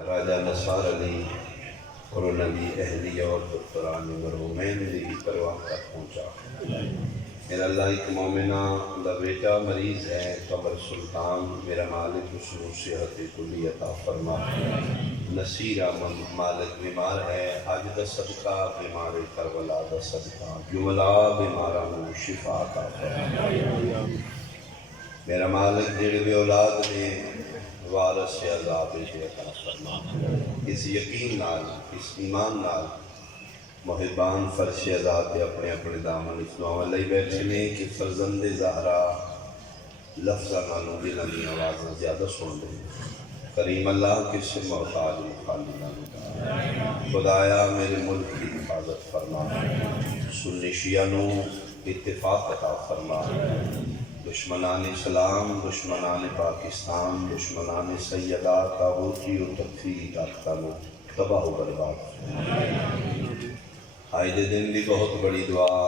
راجہ نصار علی اور نبی اہلی اور دکتران مرحومین دی پرواہ تک پہنچا۔ میرا اللہ ایک مومنہ دا بیٹا مریض ہے، قبر سلطان میرا مالک اس کو صحت کلی عطا فرما۔ نصیر احمد مالک بیمار ہے، اج دا صدقہ بیمار کربلا دا صدقہ، جملہ بیمارہ میں شفا عطا فرما۔ میرا مالک جڑے بھی اولاد نے وارث سے عذاب عطا فرما۔ اس یقین نال، اس ایمان نال محبان فرش عذاب اپنے اپنے دامن اس دعا لئی بیٹھے نے کہ فرزند زہرا لفظہ نالوں بھی لمبی آواز زیادہ سن دیں۔ کریم اللہ کس سے محتاج مخالی نالوں، خدایا میرے ملک کی حفاظت فرما، سنی شیعہ نو اتفاق عطا فرما، دشمنان اسلام، دشمنان پاکستان، دشمنان سیدہ تاغوتی و تکفیری طاقتانوں تباہ و برباد۔ آئے دن بھی بہت بڑی دعا،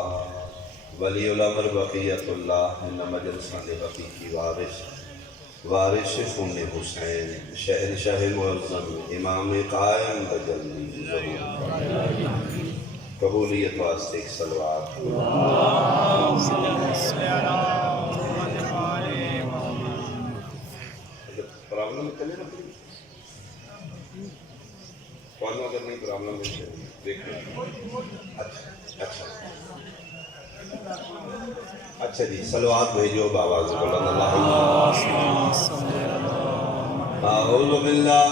ولی الامر بقیت اللہ ان مجلسان بقی کی وارث خون حسین، شہر شاہ معظم امام قائم تجلی ظہور، قبولیت واسطے ایک صلوات۔ پرابلم چلے نا پھر کون اگر نہیں پرابلم دیکھیں۔ اچھا جی، صلوات بھیجو بآواز بلند اللہم اعوذ باللہ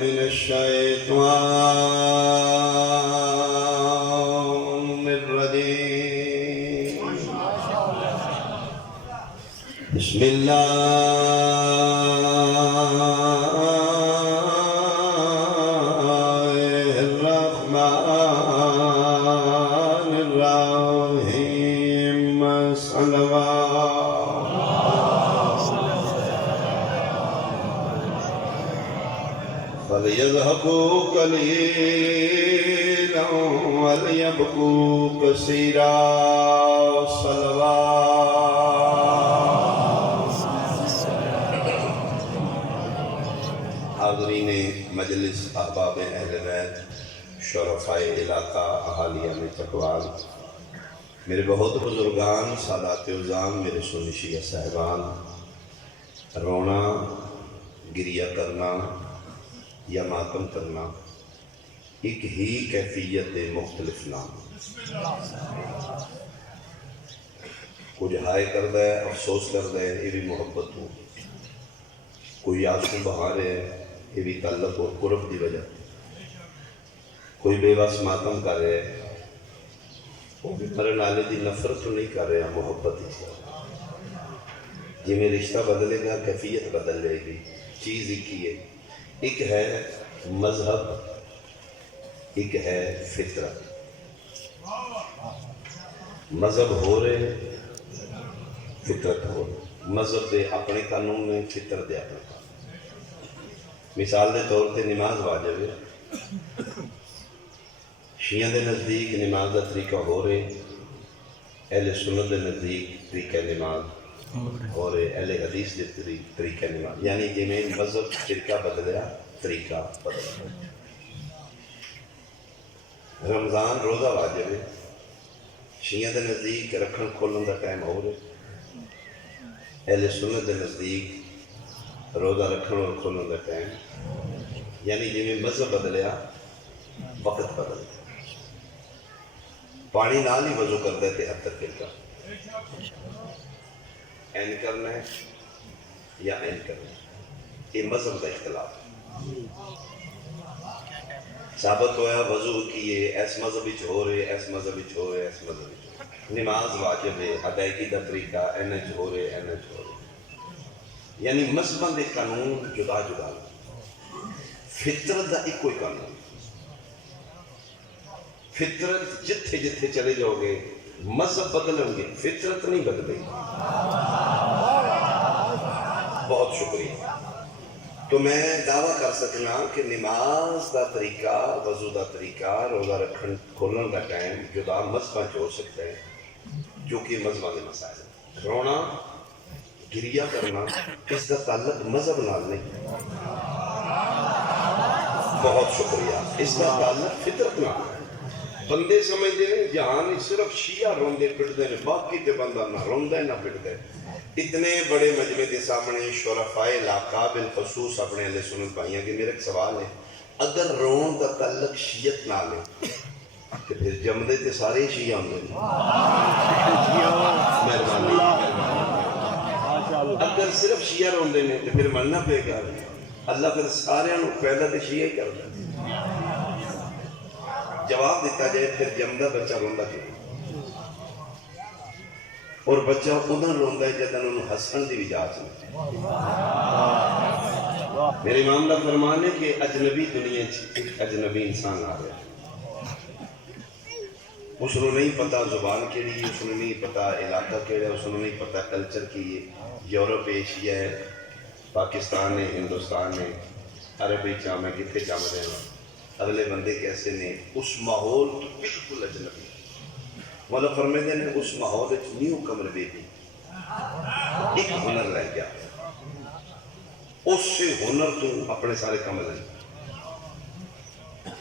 من الشیطان الرجیم، بسم اللہ فَلْيَذْهَبُوا قَلِيلًا وَلْيَبْكُوا كَثِيرًا صلوات۔ حاضرین مجلس، احباب اہل بیت، شرفائے علاقہ، اہالیہ میں چکوال، میرے بہت بزرگان، سادات عظام، میرے سنی شیعہ صاحبان، رونا، گریہ کرنا یا ماتم کرنا ایک ہی کیفیت مختلف نام، کچھ ہائے کر دے، افسوس کر دے، یہ بھی محبت ہو، کوئی آنسو بہا رہے، یہ بھی تعلق اور قرب دی وجہ، کوئی بے بس ماتم کر رہے، وہ بھی مرن والے دی نفرت نہیں کر رہے، محبت ہی کر رہے۔ جی میں رشتہ بدلے گا کیفیت بدل جائے گی، چیز ایک ہی ہے، ایک ہے مذہب، ایک ہے فطرت۔ مذہب ہو رہے، فطرت ہو رہے، مذہب دے اپنے قانون میں، فطرت دے اپنے قانون۔ مثال دے طور تے نماز واجب ہے، شیعہ دے نزدیک نماز دا طریقہ ہو رہے، اہل سنت دے نزدیک طریقہ نماز ہو رہے، اہل حدیث دے طریقہ نماز، یعنی جی میں مذہب فرقہ بدلیا، طریقہ بدلیا۔ رمضان روزہ واجب ہے، شیعہ دے نزدیک رکھن کھولن دا ٹائم ہو رہے، اہل سنت دے نزدیک روزہ رکھن اور کھولن دا ٹائم، یعنی جی میں مذہب بدلیا، وقت بدل گیا۔ پانی نال ہی وضو کر دیتے حد تک فرقہ، این کرنا ہے یا این کرنا ہے، یہ مذہب کا اختلاف ہے۔ ثابت ہویا وضو کیے، ایس مذہبی ہو رہے، ایس مذہبی ہو رہے، ایس مذہبی ہو رہے، نماز واجب ہے، ادائیگی دا طریقہ اینج ہو رہے، اینج ہو رہے، یعنی مذہباں دے قانون جدا جدا، فطرت دا ایک کوئی قانون۔ فطرت جتھے جتھے چلے جاؤ گے مذہب بدلیں گے، فطرت نہیں بدلے گی۔ بہت شکریہ۔ تو میں دعویٰ کر سکنا کہ نماز دا طریقہ، وضو دا طریقہ، روزہ رکھن کھولن دا ٹائم جدا مذہباں ہو سکتا ہے، جو کہ مذہباں دے مسائل۔ رونا گریا کرنا اس کا تعلق مذہب نال نہیں، بہت شکریہ، اس کا تعلق فطرت نال ہے۔ بندے سمجھتے ہیں جہان صرف شیعہ روندے پڑھتے ہیں، باقی تے بندہ نہ روندا نہ پڑھتا ہے۔ اتنے بڑے مجمع کے سامنے شرفائے علاقہ بالخصوص اپنے اہل سنت بھائیاں کہ میرا ایک سوال ہے، اگر رون کا تعلق شیعت نال ہے تو پھر جمدے تے سارے شیعہ ہوندے ہیں؟ مہربانی، اگر صرف شیعہ روندے نے تو پھر مننا پے گا اللہ پھر سارے پیدا تو شیعہ ہی کرتا ہے۔ جواب دیتا جائے پھر جمدہ بچہ روندا کیوں؟ اور بچہ ادھر روندا ہے جدن انہوں ہسن دی اجازت نہیں۔ میرے امام کا فرمان ہے کہ اجنبی دنیا ایک اجنبی انسان آ رہا ہے، اس نے نہیں پتا زبان کیڑی ہے، اس نے نہیں پتا علاقہ کیڑا ہے، اس نے نہیں پتا کلچر کی ہے، یورپ ایشیا ہے، پاکستان ہے، ہندوستان ہے، عربی چاہ کتنے جم رہے ہیں، اگلے بندے کیسے نے، اس ماحول تو بالکل اجنبی۔ مولا فرمیدے نے اس ماحول نیو کمر بے بھی ایک ہنر رہ گیا، اس سے ہنر تو اپنے سارے کم لیں۔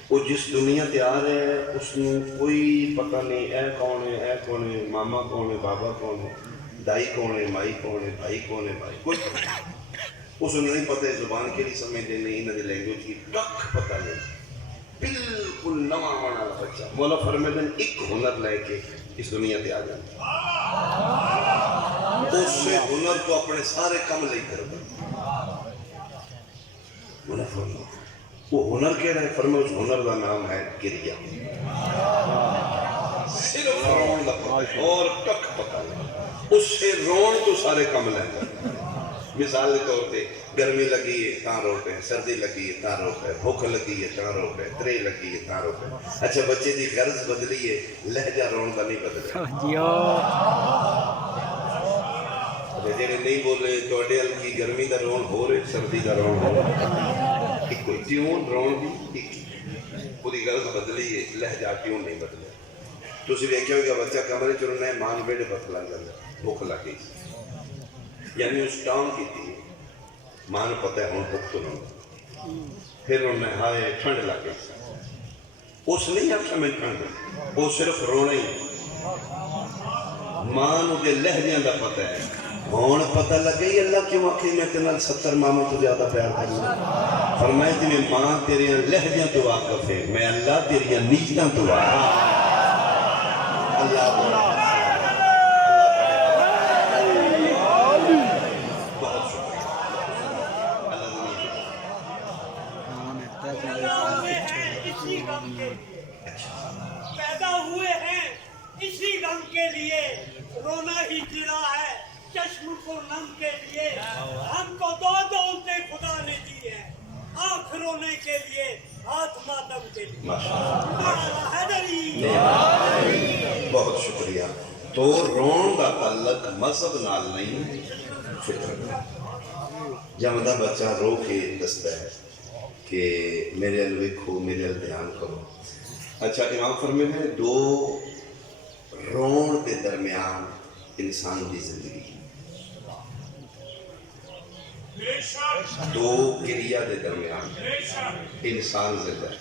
وہ جس دنیا تے آ رہے ہیں اس نے کوئی پتہ نہیں اے کون ہے ماما کون ہے، بابا کون ہے، دائی کون ہے، مائی کون ہے، بھائی کون ہے، بھائی کوئی پتہ نہیں۔ اس نے نہیں پتہ ہے زبان کے لیے سمجھتے نہیں، انہوں نے لینگویج کی کک پتہ نہیں، بالکل نواں والا بچہ۔ مولا فرمیدے نے ایک ہنر لے کے اس دنیا تے آ جانا، اس سے ہنر تو اپنے سارے کم لے کر دیں۔ مولا فرمیدے وہ ہنر کہہ رہے فرمائے اس ہنر کا نام ہے گریا، صرف رون کا پتہ اور کک پتہ نہیں، اس سے رون تو سارے کم لیں گے۔ مثال کے طور پہ گرمی لگی ہے تاں روتے ہیں، سردی لگی ہے تاں روتے ہیں، بھوک لگی ہے تاں روتے ہیں، ترے لگی ہے تاں روتے ہیں۔ اچھا بچے دی غرض بدلی ہے، لہجہ رون کا نہیں بدلے۔ جیڑے نہیں بولے توڑے ہلکی گرمی دا رون ہو رہے، سردی دا رون ہو رہے، ایک کوئی ٹیون رون بھی ایک پوری غرض بدلی ہے، لہجہ ٹیون نہیں بدلے۔ تو اسی دیکھیں ہوگا بچہ کمرے چلنا ہے، مان بیڑے پر لگ جاتا ہے، بھوک لگی، یعنی اس ٹاؤن کی تھی مان پتہ ہے ہوں بھوک تو نہیں، پھر انہیں ہائے ٹھنڈ لگ گئی، اس نہیں آخر میں ٹھنڈ، وہ صرف رونا ہی ہے۔ مان کے لہجے کا پتہ ہے، ہون پتہ لگے اللہ کیوں آکھی میں تنال 70 ماما تو زیادہ پیار کرنا، فرمائے تھی میں ماں تیرے لہجیاں تو واقف ہے، میں اللہ تیرے نیتاں تو واقف ہے۔ اللہ بہت شکریہ، پیدا ہوئے ہیں اسی غم کے لیے، رونا ہی جرا ہے چشم کو نم کے لیے، ہم کو دو دولتیں خدا نے دی ہیں، آنکھ رونے کے لیے، ہاتھ ماتم کے لیے۔ بہت شکریہ۔ تو رون کا تعلق مذہب نال نہیں، فطرت۔ جمدہ بچہ رو کے دستا ہے کہ میرے ال ویکھو، میرے ال دھیان کرو۔ اچھا امام فرمیدے نے دو رون کے درمیان انسان کی زندگی، دو گریا کے درمیان انسان زندہ ہے۔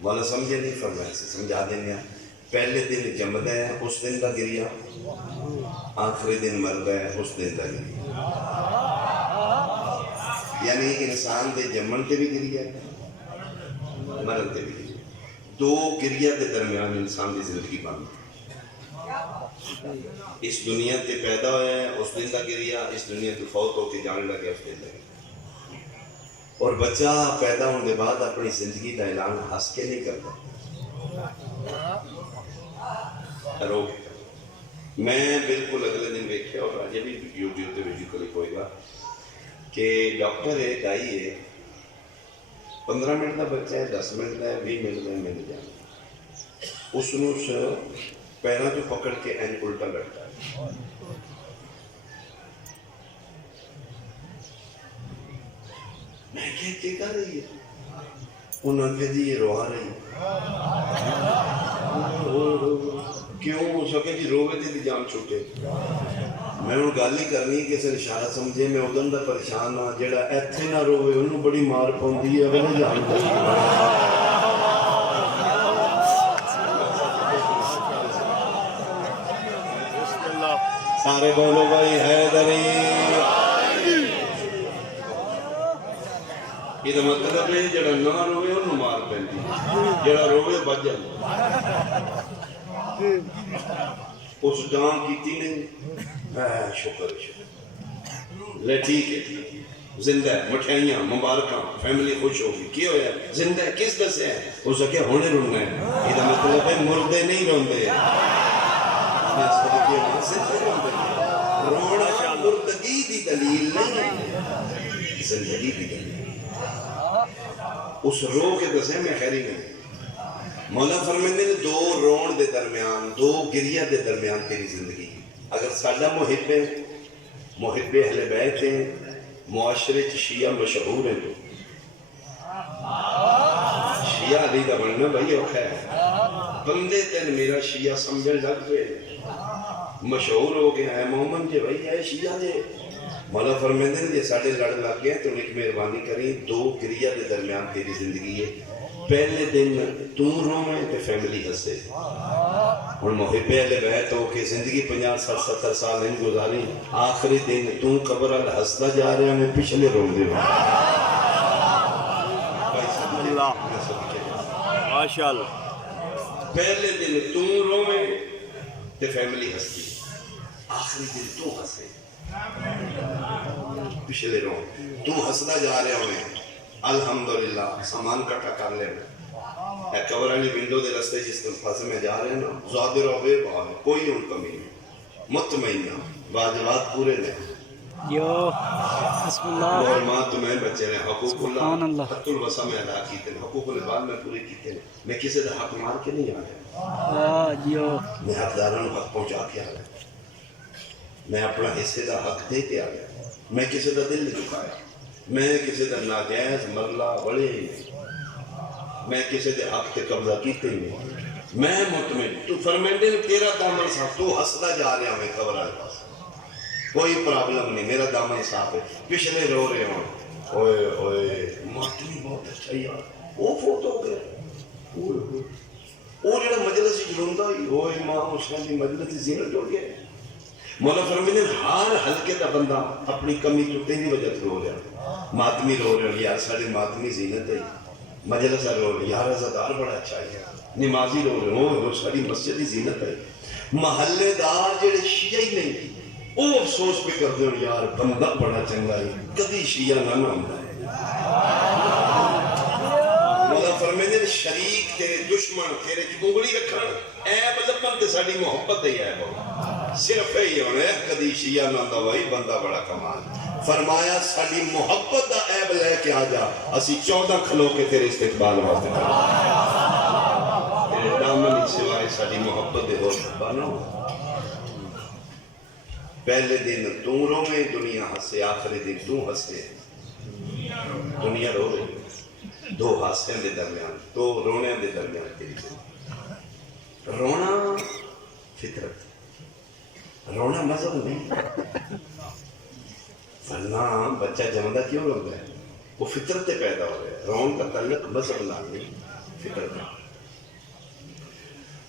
مولا سمجھے نہیں فرمائے سے سمجھا دینے ہیں، پہلے دن جمدہ ہے اس دن کا گریا، آخری دن مردہ ہے اس دن کا گریا، یعنی انسان دے جمن تے بھی گریا ہے، مرد تے بھی گریا، دو گریا کے درمیان انسان کی زندگی بند ہے۔ اس دنیا تے پیدا ہویا ہے اس دن کا گریا، اس دنیا تے فوت ہو کے جانے لگے اس دن کا گریا۔ اور بچہ پیدا ہونے کے بعد اپنی زندگی کا اعلان ہنس کے نہیں کرتا، رو کے۔ میں بالکل اگلے دن دیکھا ہوگا، یہ بھی یوٹیوب پہ ویڈیو کلپ ہوئے گا کہ ڈاکٹر ہے، دائی ہے، 15 منٹ کا بچہ ہے، 10 منٹ کا ہے، 20 منٹ کا ہے، مل جانا، اس نے پیروں کو پکڑ کے این الٹا لڑتا ہے۔ میں کہتے کر رہی ہے، انہوں نے کہا یہ روحا رہی کیوں؟ ہو سکے جی روے تھے جان چھوٹے، میں ہوں گل ہی کرنی کسی نے اشارہ سمجھے میں ادھر دا پریشان ہاں جہاں ایتھے نہ روے انہوں بڑی مار پاؤندی ہے اگلے جان سارے بولو بھائی حیدری یہ مطلب ہے جڑا نہ روے انہوں مار پہنتی جڑا روے بچ جائے اس جان کیتی نہیں شکر لے ٹھیک ہے زندہ ہے مٹھائیاں مبارکاں فیملی خوش ہوگی کی ہویا زندہ ہے کس دسے ہے اس نے کیا ہونے رونا ہے یہ مطلب ہے مردے نہیں روندے رونا مردگی دی دلیل نہیں زندگی دی دلیل اس رو کے دسے میں خیری نہیں مولا فرمیندے نے دو رون دے درمیان دو گریہ دے درمیان تیری زندگی اگر ساڈا محب اہل بیت ہیں معاشرے شیعہ مشہور ہیں تو شیعہ علی دا بننا بھائی اوکھا ہے بندے تین میرا شیعہ سمجھن لگ پہ مشہور ہو گیا ہے محمد جی بھائی ہے شیعہ جی مولا فرمیندے نے جی ساڑھے لڑ لگ گئے تو ایک مہربانی کریں دو گریہ دے درمیان تیری زندگی ہے پہلے دن تو روئے تے فیملی ہسے اور محب اہل بیت ہو کہ زندگی 50-70 سال ان گزاری آخری دن تو قبر الحسدہ جا رہے ہیں پچھلے رو دے پہلے دن تو روئے تے فیملی ہستی آخری دن تو ہسے پچھلے رو تو ہسدہ جا رہے ہوئے الحمدللہ سامان کٹا کر لے میں کورانی ونڈو دے رستے جس طرح پھاسے میں جا رہے ہیں نا زیادہ روبے بہت کوئی ان کمی نہیں مطمئنہ واجبات پورے لیں یو بسم اللہ اور ماں تمہیں بچے نے حقوق اللہ حت الوسع میں ادا کیتے ہیں حقوق العباد میں پورے کیتے ہیں میں کسی دا حق مار کے نہیں آیا میں حقداروں حق پہنچا کے آیا میں اپنا حصے دا حق دے کے آیا میں کسی دا دل نہیں دکھایا میں کسی دا ناجائز مرلہ بڑے ہی نہیں میں کسی دے حق تے قبضہ کیتے ہی نہیں میں مطمئن تو فرمیندے تیرا دامن صاحب تو ہسدا جا رہا میں خبر آئے پاس کوئی پرابلم نہیں میرا دامن صاحب ہے پچھلے رو رہے ہوں اوئے اوئے ماتمی بہت اچھا یار وہ فوت ہو گئے وہ جڑا مجلس جلوندہ ہوئی اوئے ماں حسین دی مجلس زینت ہو گئے مولا فرمیندے ہر حلقے دا بندہ اپنی کمی تو تیری وجہ سے رو رہا ماتمی رو رہے یار سارے ماتمی زینت ہے مجلسہ رو رہے یار عزادار بڑا اچھا ہے نمازی رو رہے وہ ساری مسجد زینت ہے محلے دار جڑے شیعہ ہی نہیں وہ افسوس پہ کر دیں یار بندہ بڑا چنگا ہے کدی شیعہ نہ نامتا ہے مولا فرمیندے شریک تیرے دشمن تیرے چگنگلی رکھنا اے مطلب بنتے ساڑی محبت ہے یہ بہت صرف ہی ہونے کدی شیعہ نہ دوائی بندہ بڑا کمال فرمایا ساڑی محبت دا عیب لے کے آ جا اسی 14 کھلو کے تیرے استقبال واسطے تیرے دامن سوائے ساڑی محبت دے ہو بنا پہلے دن تو روئے دنیا ہسے آخری دن تو ہسے دنیا رو رہے دو ہاسیں دے درمیان دو رونے دے درمیان تیری دن رونا فطرت رونا مذہب نہیں ورنہ بچہ جمدہ کیوں رو گئے وہ فطرت پیدا ہو گئے رون کا تعلق مذہب نہیں فطرت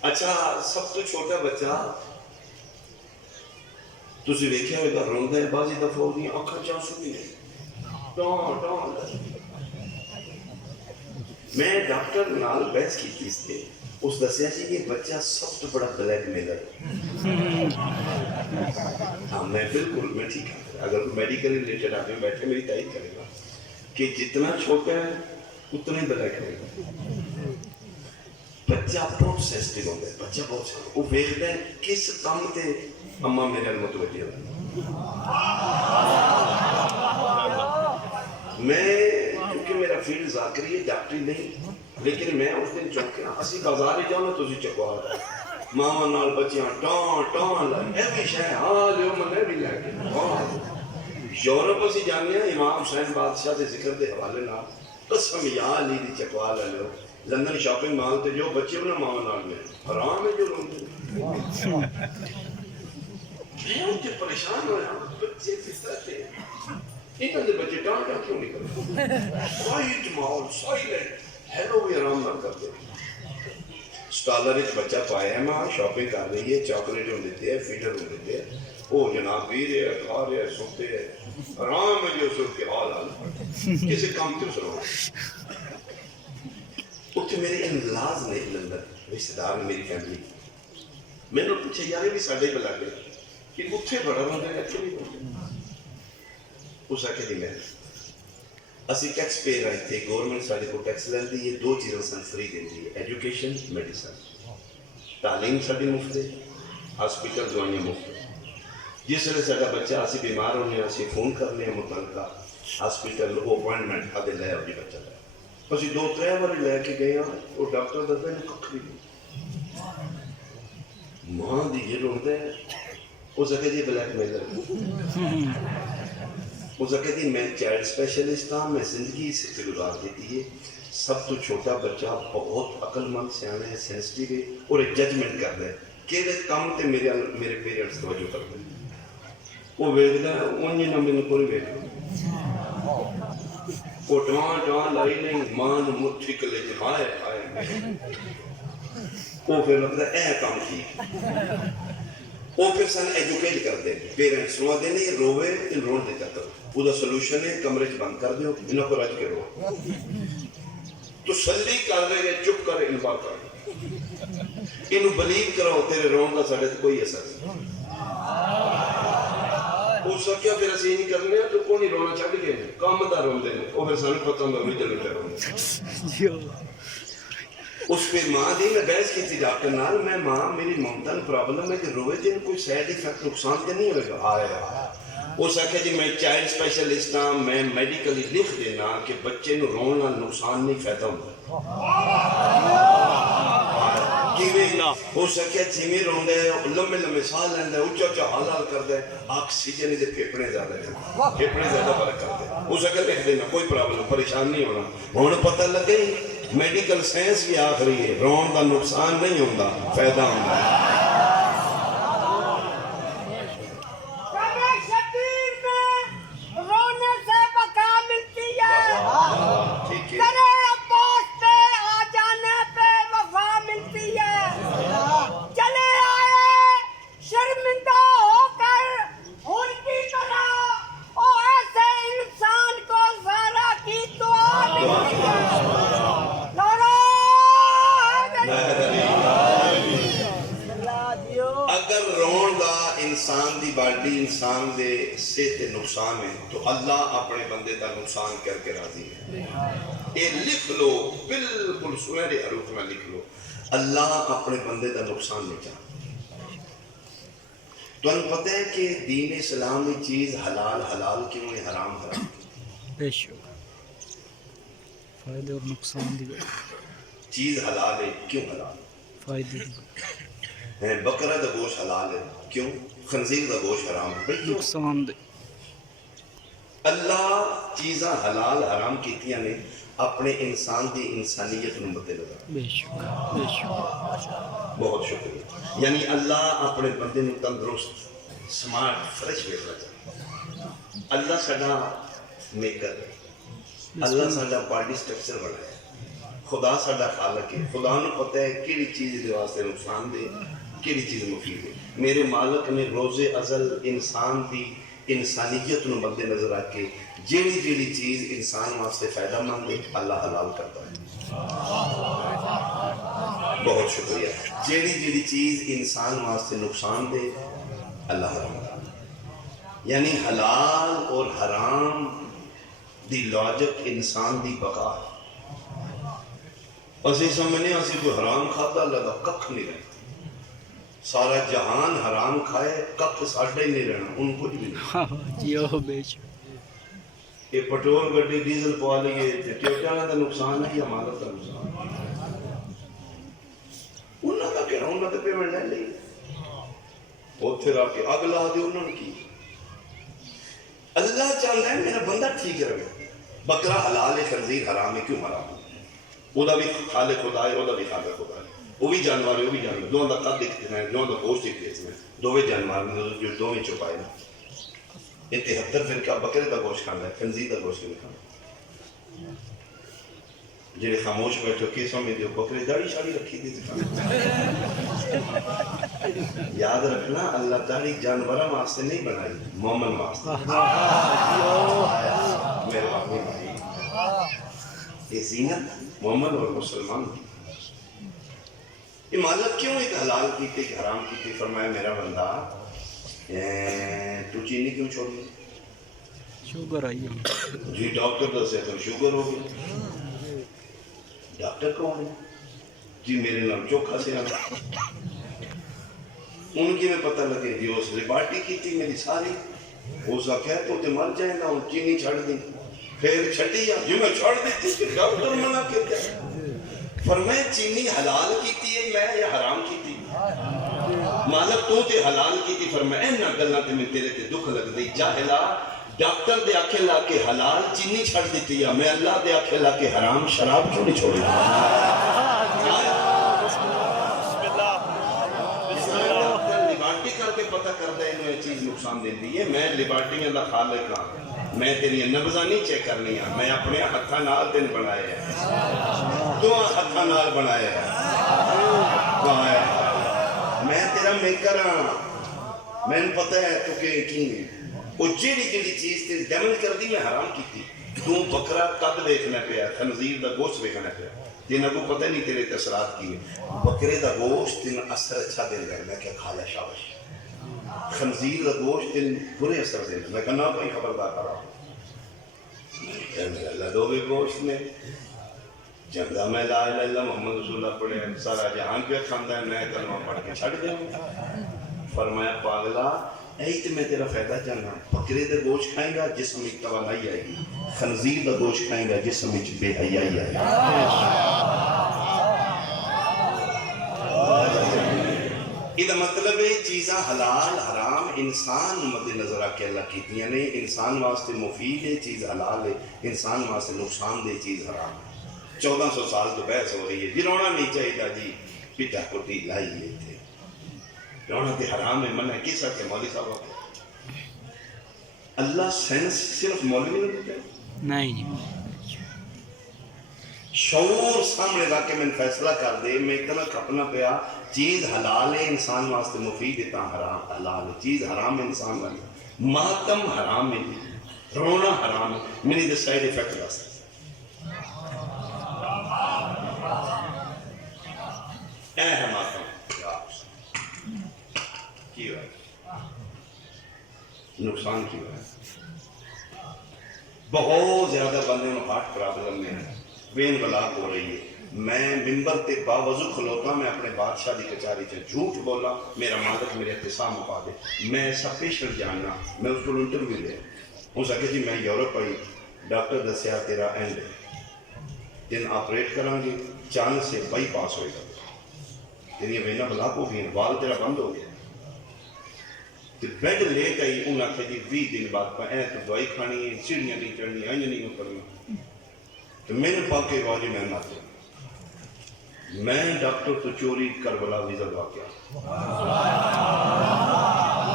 اچھا سب تو چھوٹا بچہ تسی ویکھیا ہوئے گا روندہ ہے بازی دفعہ ہو گئی آنکھاں چانسو بھی نہیں ٹان ٹان میں ڈاکٹر نال بحث کی تھی اس کے اس دسیا جی یہ بچہ سب تو بڑا بلیک میلر ہاں میں بالکل میں ٹھیک ہے اگر میڈیکل ریلیٹڈ آپ میں بیٹھے میری تائید کرے گا کہ جتنا چھوٹا ہے اتنا ہی بلیک میلر بچہ بہت سینسٹیو ہوتا ہے بچہ بہت سینسٹیو وہ ویکھتا ہے کس کام تے اماں میرے متوجہ میں کیونکہ میرا فیلڈ ذاکری ہے ڈاکٹری نہیں لیکن میں اس دن چونکہ اسی بازار ہی جاؤں نا تو اسی چکوا رہا ہے ماما نال بچیاں ٹان ٹان لائے اے بھی شاہ ہاں لیو منہ بھی لے کے یورپ اسی جانے ہیں امام حسین بادشاہ دے ذکر دے حوالے نال قسم یا علی دی چکوا لے لو لندن شاپنگ مال تے جو بچے انہاں ماما نال میں حرام ہے جو لوگ میں اتنے پریشان ہوا بچے فطرت ہے انہوں نے بچے ڈانٹا کیوں نہیں کرتے سائٹ ماحول سائلنٹ ہیلو بھی آرام نہ کرتے اسٹالر ایک بچہ پایا ہے ماں شاپنگ کر رہی ہے چاکلیٹ ہوں دیتے ہیں فیڈر ہوں دیتے ہیں وہ جناب پی رہے ہیں کھا رہے ہیں سوتے ہیں آرام ہے جو صرف کے حال حال کسی کام کیوں سنو اتنے میرے انلاز نے لندن رشتے دار نے میری فیملی میں نے پوچھا یار بھی ساڈے بلا کے کہ اتنے بڑا بندہ ہے کیوں نہیں بولتے اس آ کے دی میں اسی ٹیکس پے رہے تھے گورنمنٹ سارے کو ٹیکس لیندی ہے دو چیزوں سن فری دیندی ہے ایجوکیشن میڈیسن تعلیم ساری مفت ہے ہاسپٹل دوائیاں مفت ہے جس ویلے سارا بچہ اسی بیمار ہونے اسی فون کرنے متعلقہ ہاسپٹل اپوائنٹمنٹ آدھے لے آؤ جی بچہ لے اسی 2-3 بار لے کے گئے ہیں وہ ڈاکٹر دستا ہے ککھ بھی نہیں ماں دی یہ روندے ہیں وہ سکے جی بلیک میلر وہ سکے جی میں چائلڈ اسپیشلسٹ ہاں میں زندگی سے گزار دیتی ہے سب تو چھوٹا بچہ بہت عقل مند سیانے سینسٹیو ہے اور ایک ججمنٹ کر دے کہ کام تے میرے پیرنٹس توجہ کر دیں وہ ویدنا ہے انہیں نہ میں نے کوئی ویدنا وہ ٹان لائی نہیں ماں نے مٹھی کلے جمائے آئے وہ پھر مطلب اے کام کی وہ پھر سن ایجوکیٹ کر دیں پیرنٹس رو دے نہیں روے ان رون دے جاتا وہ دا سلوشن ہے کمرے چ بند کر دیو انہوں کو رج کے رو تو سلی کر رہے ہیں چپ کر ان بات کر انہوں بلیو کرو تیرے رون کا ساڑھے تو کوئی اثر نہیں اس کا کیا پھر اسی نہیں کرنے تو کونی رونا چاہ گئے کام دا رون دے وہ پھر سانو پتہ ہوں گا جلو پہ رونا اس پہ ماں دی میں بحث کی تھی ڈاکٹر نال میں ماں میری ممتن پرابلم ہے کہ روے دن کوئی سیڈ ایفیکٹ نقصان کے نہیں ہوئے گا آیا اس آکھے جی میں چائلڈ اسپیشلسٹ ہاں میں میڈیکلی لکھ دینا کہ بچے نو رونا نقصان نہیں فائدہ ہوتا اس آکھے جیمی روندے لمبے ساہ لیندے اچھا حلال کر دے آکسیجن دے پھیپڑے زیادہ ہیں پھیپڑے زیادہ فرق کر دے اس آکھے لکھ دینا کوئی پرابلم پریشان نہیں ہونا ہونا پتہ لگے میڈیکل سائنس بھی آخری ہے رون دا نقصان نہیں ہوتا فائدہ ہوتا انسان دی باڈی انسان دے صحت نقصان ہے تو اللہ اپنے بندے دا نقصان کر کے راضی ہے یہ لکھ لو بالکل سنہرے حروف میں لکھ لو اللہ اپنے بندے دا نقصان نہیں چاہتا تو انہوں پتہ ہے کہ دین اسلام میں چیز حلال حلال کیوں ہے حرام حرام بے شک فائدے اور نقصان دی چیز حلال ہے کیوں حلال فائدے بکرہ دا گوشت حلال ہے کیوں خنزیر دا گوشت حرام ہے نقصان دے اللہ چیزاں حلال حرام کیتیاں نے اپنے انسان دی انسانیت نمبتے لگا بے شکر بہت شکریہ یعنی اللہ اپنے بندے نے تندرست سمارٹ فریش بھیجنا چاہتا اللہ ساڈا میکر اللہ ساڈا باڈی سٹرکچر بنایا خدا ساڈا خالق ہے خدا نو پتہ ہے کیڑی چیز دے واسطے نقصان دے کیڑی چیز مفید ہے میرے مالک نے روز ازل انسان دی انسانیت نو مد نظر رکھ کے جیڑی جیڑی چیز انسان واسطے فائدہ مند ہے اللہ حلال کرتا ہے بہت شکریہ جیڑی جیڑی چیز انسان واسطے نقصان دے اللہ حرام کرتا ہے یعنی حلال اور حرام دی لاجک انسان دی بقا ہے اسی سمجھنے اسی کوئی حرام کھاتا لگا ککھ نہیں رہتا سارا جہان حرام کھائے ککھ ساڈا ہی نہیں رہنا ان کچھ بھی نہیں جیو بے شک یہ پٹرول گڈی ڈیزل پوا لیے ٹیوٹاں دا نقصان ہے یا مالک دا نقصان انہاں دا کہنا انہاں تے پیمنٹ لے لئی اوتھے رکھ کے اگلا دے انہاں نے کی اللہ چاہتا ہے میرا بندہ ٹھیک رہے بکرا حلال ہے خنزیر حرام ہے کیوں حرام ہے وہ بھی خالق خدا ہے وہ بھی خالق خدا ہے وہ بھی جانور ہے وہ بھی جانور دونوں کا قد دیکھتے ہیں دونوں کا گوشت دیکھتے ہیں دونوں جانور نے جو دونوں چوپائے نا یہ 73 فرقہ بکرے کا گوشت کھانا ہے خنزیر کا گوشت نہیں کھانا جڑے خاموش بیٹھو کی سمجھ دیو بکرے داڑھی شاڑی رکھی تھی یاد رکھنا اللہ داڑھی جانوراں واسطے نہیں بنائی مومن واسطے میرے باپی بھائی یہ زینت مومن اور مسلمان کی یہ مالک کیوں ایک حلال کی تھی حرام کی تھی فرمایا میرا بندہ تو چینی کیوں چھوڑ دی شوگر آئی ہے جی ڈاکٹر دسے تو شوگر ہو گئی ڈاکٹر کون ہے جی میرے نام چوکھا سے آنا ان کی میں پتہ لگے جی اس لیبارٹی کی تھی میری ساری ہو سکتا ہے تو مر جائے گا اور چینی چھڑ دی پھر چھٹی یا جو میں چھوڑ دیتی پھر ڈاکٹر منع کہتا ہے فرمایا چینی حلال کی تھی میں یا حرام کی تھی مالک تو تے حلال کی تھی فرمایا اینا گلنا تے میں تیرے تے دکھ لگ دی جاہلا ڈاکٹر دے آکھے لا کے حلال چینی چھڑ دیتی یا میں اللہ دے آکھے لا کے حرام شراب کیوں نہیں چھوڑی لیبارٹی کر کے پتہ کرتا ہے انہوں یہ چیز نقصان دے دی ہے میں لیبارٹی دا خالق ہاں میں تیری نبضہ نہیں چیک کرنی ہاں میں اپنے ہتھا نال دن بنائے ہیں تو ہتھا نال بنائے ہیں میں تیرا میکر ہاں میں نے پتہ ہے تو کہ یقین ہے وہ جیڑی چیز تے ڈیمن کر دی میں حرام کی تھی تو بکرا قد دیکھنا پیا خنزیر دا گوشت دیکھنا پیا تینا کو پتہ نہیں تیرے اثرات کی بکرے دا گوشت تین اثر اچھا دے گا میں کیا کھا لیا شاباش خنزیر دا گوشت تین برے اثر دے گا میں کہنا کوئی خبردار کر رہا ہوں اللہ دو بھی گوشت میں جب میں لا الہ الا محمد رسول اللہ پڑھے سارا جہان پہ کھاندہ ہے میں کلمہ پڑھ کے چھڑ دے ہوں فرمایا پاگلا ایت میں تیرا فائدہ جاننا بکرے دا گوشت کھائیں گا جسم میں توانائی آئے گی خنزیر دا گوشت کھائیں گا جسم میں بے حیائی آئے گی یہ مطلب ہے چیزاں حلال حرام انسان مد نظر آ کے اللہ کی دیا نہیں انسان واسطے مفید ہے چیز حلال ہے انسان واسطے نقصان دہ چیز حرام ہے 1400 سال تو بحث ہو رہی ہے جی رونا نہیں چاہیے جی پٹا کٹی لائیے تھے رونا کے حرام ہے منع کس کے مولوی صاحب ہوتے اللہ سینس صرف مولوی نہیں دیتے نہیں شعور سامنے لا کے میں فیصلہ کر دے میں اتنا کھپنا پیا چیز حلال ہے انسان واسطے مفید ہے حرام حلال ہے چیز حرام ہے انسان والی ماتم حرام ہے رونا حرام ہے میری دس سائڈ افیکٹ واسطے اے ہے ماتم کی ہے نقصان کی ہے بہت زیادہ بندے میں ہارٹ پرابلم میں ہے وین بلاک ہو رہی ہے میں ممبر تے باوضو کھلوتا میں اپنے بادشاہ دی کچاری سے جھوٹ بولا میرا مالک میرے احتسام مقا دے میں ایسا پیشنٹ جاننا میں اس کو انٹرویو لے ہو سکے جی میں یورپ آئی ڈاکٹر دسیا تیرا اینڈ دن آپریٹ کریں گے چاند سے بائی پاس ہوئے گا تیری وینا بلاک ہو گئی وال تیرا بند ہو گیا بیڈ لے گئی انہوں نے جی 20 دن بعد پہ تو دوائی کھانی ہے سیڑھیاں نہیں چڑھنی آئیں نہیں کرنا تو میں نے پاک کے باجی میں نہ دیا میں ڈاکٹر تو چوری کربلا ویزا واقعہ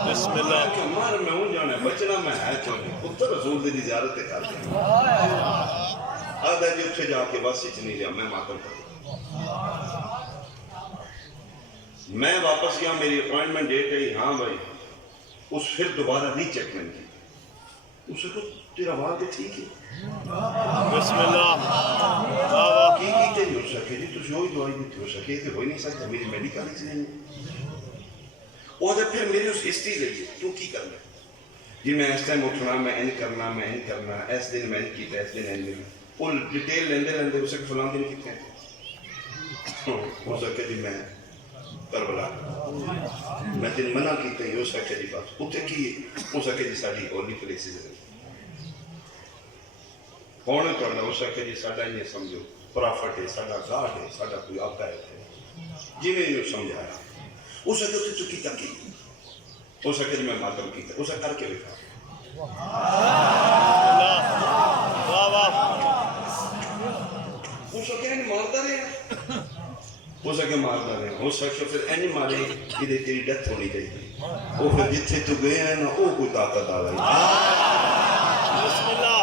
بسم اللہ کہ مار میں ہوں جانا بچنا میں ہے چوری پتر رسول دی زیارت کر دیا آدھا جی اتھے جا کے بس اچھ نہیں لیا میں ماتم کر میں واپس گیا میری اپوائنٹمنٹ ڈیٹ ہے ہاں بھائی اس پھر دوبارہ ری چیک میں کی اسے تو تیرا وہاں ٹھیک ہے بسم اللہ کی ہو سکے جی تو ہوئی دوائی دیتی ہو سکے کہ ہوئی نہیں سکتا میری میڈیکل ہی نہیں اور جب پھر میری اس ہسٹری لئیے تو کی کرنا جی میں اس ٹائم اٹھنا میں این کرنا اس دن میں این کی اس دن این لینا وہ ڈیٹیل لیندے اسے کہ فلان دن کتنے ہو سکے جی میں کربلا میں دن منع کی ہو سکے جی بات اتنے کی ہو سکے جی ساری ہولی پلیسز کون ہے کرنا ہو سکے جی ساڈا یہ سمجھو پرافٹ ہے ساڈا گاڈ ہے ساڈا کوئی آقا ہے جی میں یہ سمجھایا ہو سکے اتنے تو کیتا کی ہو سکے جی میں ماتم کیتا اسے کر کے لکھا ہو سکے نہیں مارتا رہے ہو سکے مارتا ہو سکتا پھر این مارے کہ تیری ڈیتھ ہونی چاہیے وہ پھر جتھے تو گئے ہیں نا وہ کوئی طاقت آ رہی بسم اللہ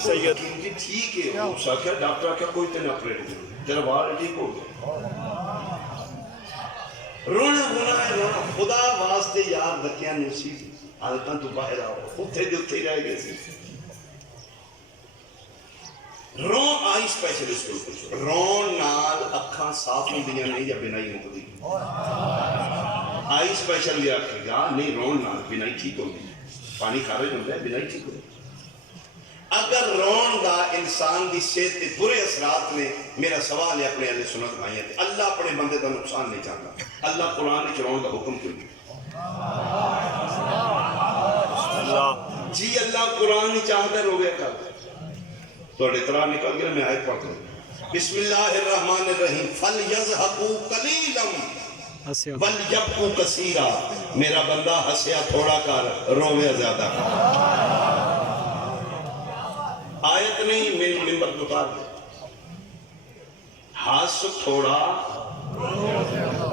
سید ٹھیک ہے وہ سکیا ڈاکٹر آکھا کوئی تین آپریٹ کرو تیرا بال ٹھیک ہو گیا رونا گناہ ہے رونا خدا واسطے یار بچیاں نصیب حالتاں تو باہر آؤ اتھے جو اتھے رہ گئے سی رون آئی اسپیشلسٹ کو پوچھو رون نال اکھاں صاف ہوندیاں نہیں یا بنائی مکدی آئی اسپیشل لیا کہ گا نہیں رون نال بنائی ٹھیک ہوندی پانی خارج ہوندہ ہے بنائی ٹھیک ہوندی اگر رون دا انسان دی صحت تے برے اثرات نے میرا سوال ہے اپنے اہل سنت بھائیاں تے اللہ اپنے بندے دا نقصان نہیں چاہتا اللہ قرآن وچ رون دا حکم کیوں نہیں جی اللہ قرآن نہیں چاہتا رویا کرتا تو اطلاع نکل گیا میں آیت پڑھ دوں بسم اللہ الرحمن الرحیم فَلْيَضْحَكُوا قَلِيلًا وَلْيَبْكُوا كَثِيرًا میرا بندہ ہنسیا تھوڑا کر رویا زیادہ کر آیت نہیں میں ممبر بتا دے ہنس تھوڑا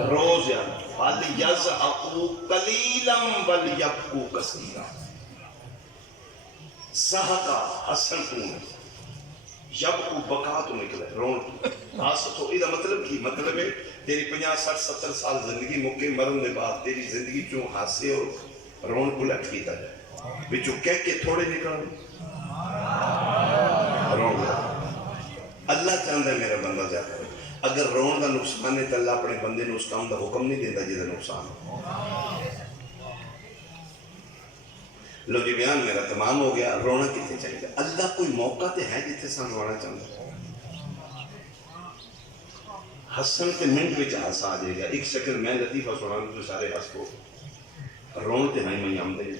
رو زیادہ فَلْيَضْحَكُوا قَلِيلًا وَلْيَبْكُوا كَثِيرًا زہکا حسن کون جب کو بقا تو نکلے رون آس تو یہ مطلب کی مطلب ہے تیری 50 60 70 سال زندگی موقع مرن دے بعد تیری زندگی چوں ہاسے اور رون کو لٹ کیتا جائے بچوں کہہ کے تھوڑے نکل رون اللہ چاہتا ہے میرا بندہ جاتا ہے اگر رون دا نقصان ہے تو اللہ اپنے بندے نے اس کام دا حکم نہیں دیتا جیسا نقصان ہو لو جی بیان میرا تمام ہو گیا رونا کتنے چاہیے اللہ کوئی موقع تے ہے جتنے سان رونا چاہتا حسن تے منٹ وچ ہس آ جائے گا ایک سیکنڈ میں لطیفہ سنانا تو سارے ہس کو رون تے میں آمدے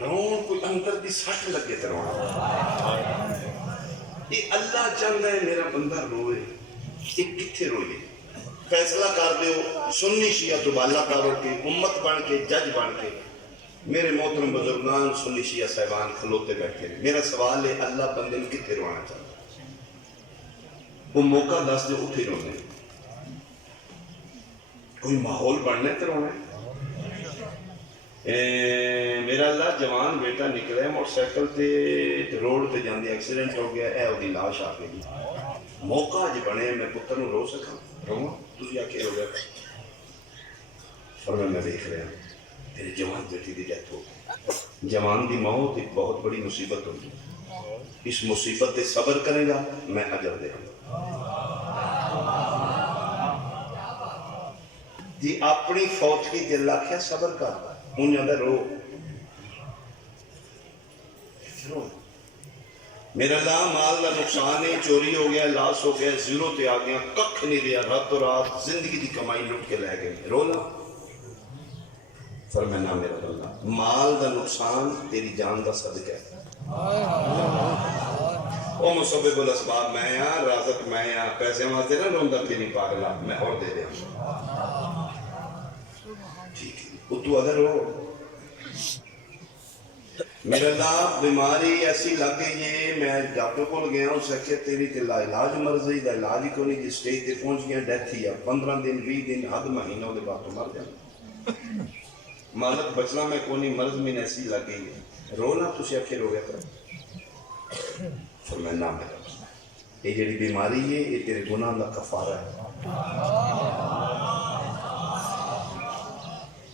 رون کوئی اندر دی سٹ لگے تے رونا یہ اللہ چاہتا ہے میرا بندہ روئے یہ کتنے روئے فیصلہ کر دیو سنی شیعہ تو بالا کارو کے امت بن کے جج بن کے میرے محترم بزرگان سنی شیعہ صاحبان کھلوتے بیٹھے میرا سوال ہے اللہ بندے نے کتنے روانا چاہتا وہ موقع دس دے اٹھے رونے کوئی ماحول بننے تے رونے میرا اللہ جوان بیٹا نکلے موٹر سائیکل تے روڈ تے جاندی ایکسیڈنٹ ہو گیا اے دی لاش آ گئی موقع جو بنے میں پتر نو رو سکا رہا تجھے آکے ہو گیا فرمایا میں دیکھ رہا ہوں تیرے جوان بیٹی دی ڈیتھ ہو گئی جوان دی موت ایک بہت بڑی مصیبت ہوگی اس مصیبت تے صبر کرے گا میں اجر دے گا جی اپنی فوت کی دل آکھیا صبر کر انہیں اندر رو میرا اللہ مال کا نقصان ہے چوری ہو گیا لاس ہو گیا زیرو تے آ گیا ککھ نہیں دیا راتوں رات زندگی دی کمائی لٹ کے لے گئے رونا فرمایا میرا اللہ مال دا نقصان تیری جان دا صدقہ ہے او مسبب الاسباب میں رازق میں پیسے واسطے نہ روندا تیری پاگلا میں اور دے دیا ٹھیک ہے تو اگر ہو میرا اللہ بیماری ایسی لگ گئی ہے میں ڈاکٹر کو گیا ہوں سکھے تیری تے علاج مرضی دا علاج ہی کو نہیں جس سٹیج تے پہنچ گیا ڈیتھ ہی ہے 15 دن 20 دن حد مہینوں دے بعد تو مر جانا مالک بچنا میں کونی مرض میں ایسی لگ گئی ہے رونا تسی آخر رو گیا کر فرمایا نہ میرا یہ جڑی بیماری ہے یہ تیرے گناہ دا کفارہ ہے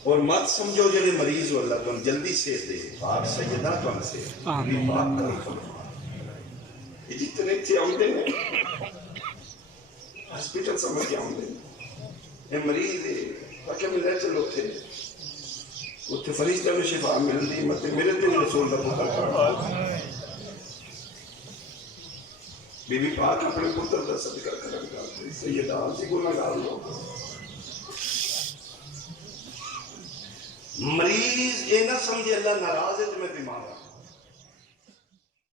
اور مت سمجھو جڑے مریض ہو اللہ تو جلدی سے دے پاک سیدہ تو ان سے پاک کر یہ جتنے تھے آمدے ہیں ہسپیٹل سمجھ کے آمدے ہیں یہ مریض ہے تاکہ ملے چلو تھے اتنے فرشتہ میں شفا مل دی مت میرے دل رسول کا پتر کر بی بی پاک اپنے پتر کا صدقہ کرم کرتے سیدہ سے گناہ گار لوگ مریض یہ نہ سمجھے اللہ ناراض ہے تو میں بیمار ہوں